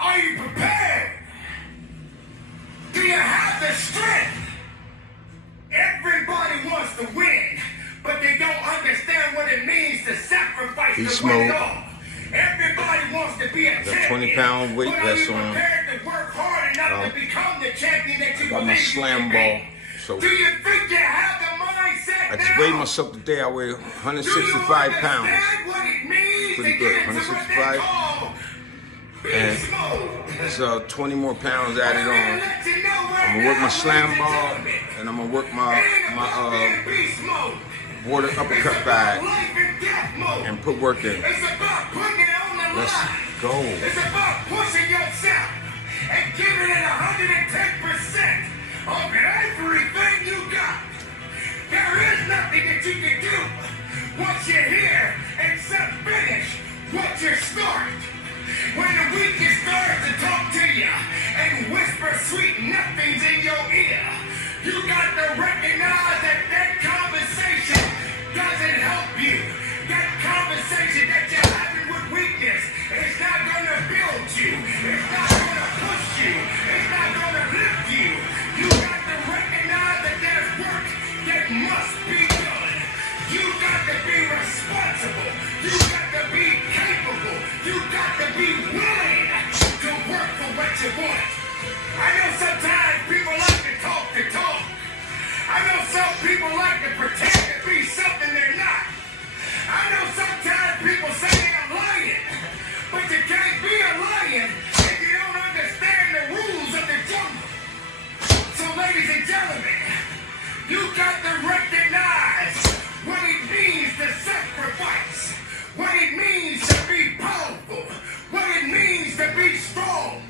Are you prepared? Do you have the strength? Everybody wants to win, but they don't understand what it means to sacrifice to win it all. Everybody wants to be a champion. 20-pound weight vest on. Prepared to work hard enough to become the champion that you got my slam ball. So do you think you have the mindset I just weighed myself today. I weigh 165 pounds. Pretty good, 165. And it's 20 more pounds added on. I'm gonna work my slam ball, and I'm gonna work my border uppercut bag, and put work in. Let's go. It's about pushing yourself and giving it 110% of everything you got. There is nothing that you can do once you're here except finish what you start. When the weakest starts to talk to you and whisper sweet nothings in your ear, you got to recognize that that conversation doesn't help you. That conversation that you're having with weakness is not going to build you. It's not going to push you. It's not going to lift you. You got to recognize that there's work that must be done. You got to be responsible. You got to be capable. You got to be willing to work for what you want. I know sometimes people like to talk the talk. I know some people like to pretend to be something they're not. I know sometimes people say they're lying, but you can't be a lion if you don't understand the rules of the jungle. So ladies and gentlemen, you got to recognize what it means to sacrifice, what it means to be powerful, what it means to be strong.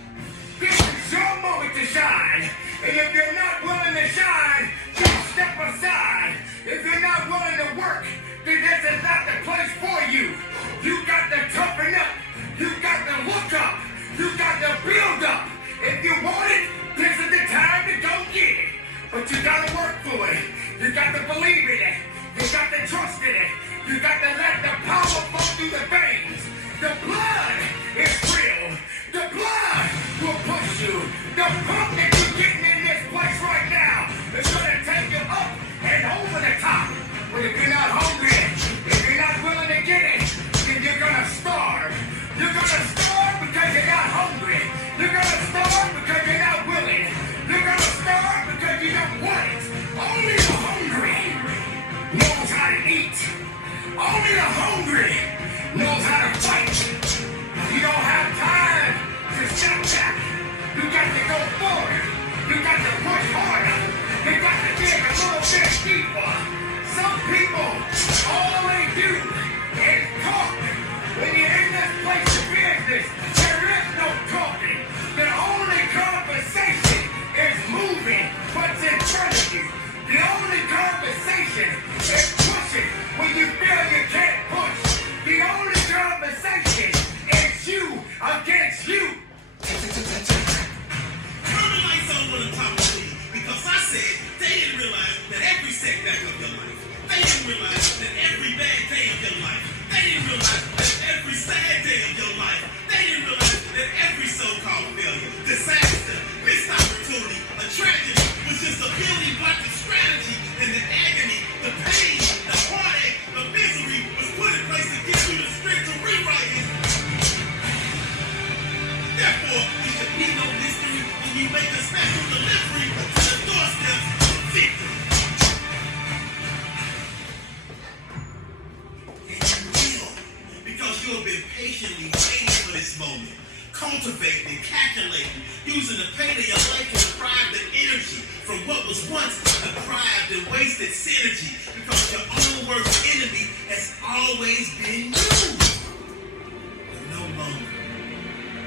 This is your moment to shine. And if you're not willing to shine, just step aside. If you're not willing to work, then this is not the place for you. You got to toughen up. You got to look up. You got to build up. If you want it, this is the time to go get it. But you got to work for it. You got to believe in it. You got to trust in it. You got to let the power flow through the veins. The blood is real. The blood will push you. The pump that you're getting in this place right now is going to take you up and over the top. But if you're not hungry, if you're not willing to get it, then you're going to starve. You're going to starve because you're not hungry. You're going to starve because you're not willing. You're going to starve because you don't want it. Only the hungry knows how to eat. Only the hungry knows how to fight. You don't have time to cha-chah. You got to go forward. You got to push harder. You got to dig a little bit deeper. Some people, all they do is talk. When you're in this place of business, there is no talking. The only conversation is moving what's in front of you. The only conversation is pushing when you feel you can't push. The only conversation is you against you. Turn the lights on when I'm talking to you, because I said they didn't realize that every setback of your life, they didn't realize that every bad day of your life, they didn't realize that every sad day of your life, they didn't realize that every so-called failure, disaster, missed opportunity, a tragedy was just a building block of strategy, and the agony, the pain, the heartache, the misery was put in place to give you the strength to rewrite it. Therefore, it should be no mystery when you make a special delivery to the doorstep of victory. And you will, because you have been patiently waiting for this moment, cultivating and calculating, using the pain of your life to deprive the energy from what was once deprived and wasted synergy, because your own worst enemy has always been you. But no longer.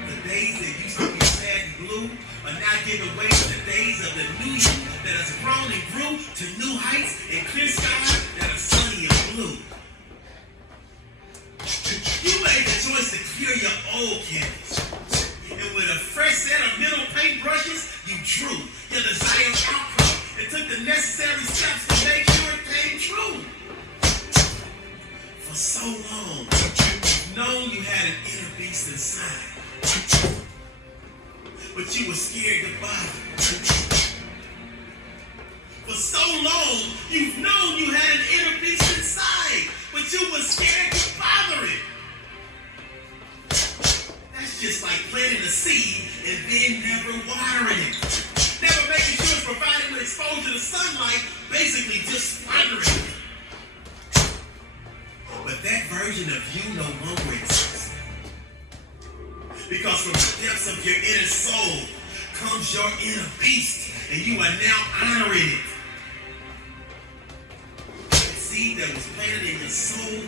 The days that used to be sad and blue are now giving way to the days of the new you that has grown and grew to new heights and clear skies that are sunny and blue. You made the choice to clear your old canvas. And with a fresh set of mental paintbrushes, you drew your desired outcome and took the necessary steps to make sure it came true. For so long, you've known you had an inner beast inside. but you were scared to bother. For so long, you've known you had an inner beast inside, but you were scared to bother it. That's just like planting a seed and then never watering it. Never making sure it's provided with exposure to sunlight, basically just squandering it. But that version of you no longer exists. Because from the depths of your inner soul comes your inner beast, and you are now honoring it. That seed that was planted in your soul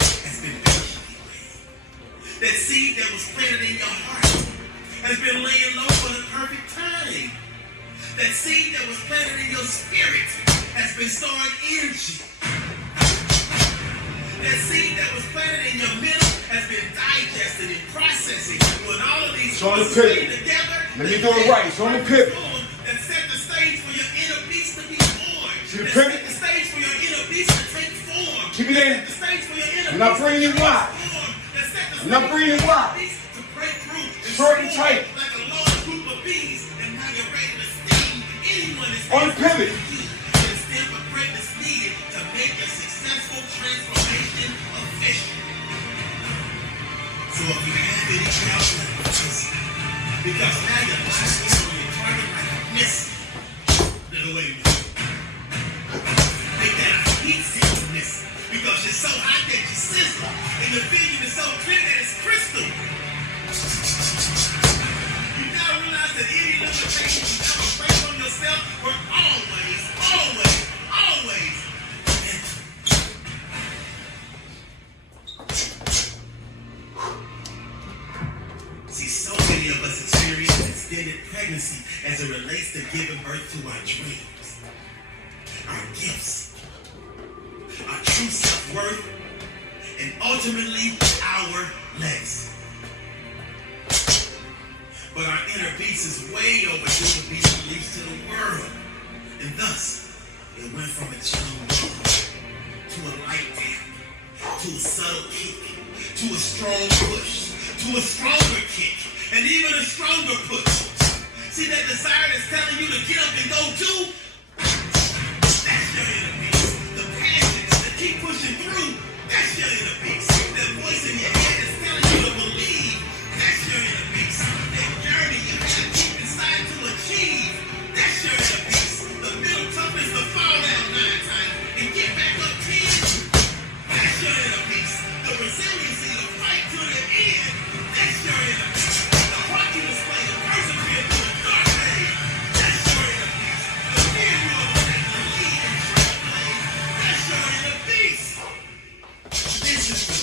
has been patiently raised. That seed that was planted in your heart has been laying low for the perfect time. That seed that was planted in your spirit has been storing energy. That seed that was planted in your middle has been digested and processing. When all of these forces came together, let me do it right. It's on the pivot. That set the stage for your inner beast to be born. See the that pivot? set the stage for your inner beast to take form. Keep it in. That set the stage for your inner I'm not beast bringing to it wide. transform. That set the I'm not stage bringing it for your wide. beast to break through and Short and swarm tight. like a large group of bees. And now you're ready to sting anyone that's On the pivot. the stamp of greatness needed to make a successful transformation official. So if you have any doubt left, because now your life is on your target like a missile. No, wait a minute. Make that a heat seeking missile. Because you're so hot that you sizzle. And your vision is so clear that it's crystal. You now realize that any limitations you ever place on yourself were always See, so many of us experience extended pregnancy as it relates to giving birth to our dreams, our gifts, our true self-worth, and ultimately our legacy. But our inner beast is way overdue to be released to the world. And thus, it went from a gentle to a light tap, to a subtle kick, to a strong push, to a stronger kick, and even a stronger push. See that desire that's telling you to get up and go do? That's your inner beast. The passion to keep pushing through, that's your inner beast. That voice in your head that's telling you to believe, that's your inner beast. That journey you gotta keep inside to achieve, that's your inner beast. The mental toughness to fall down 9 times and get back up 10, that's your inner beast. The resiliency to fight to the end, that's your inner beast. The heart you display to persevere through the dark days, that's your inner beast. The fear you overtake to lead and trailblaze, that's your inner beast. Listen to me.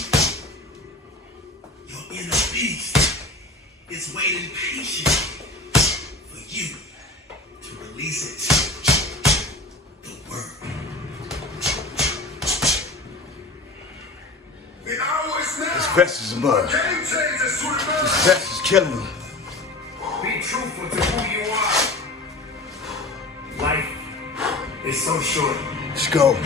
Your inner beast is waiting patiently for you to release it to the world. The hour is now. This vest is a bug. Game changers to the This vest is killing me. Be truthful to who you are. Life is so short. Let's go.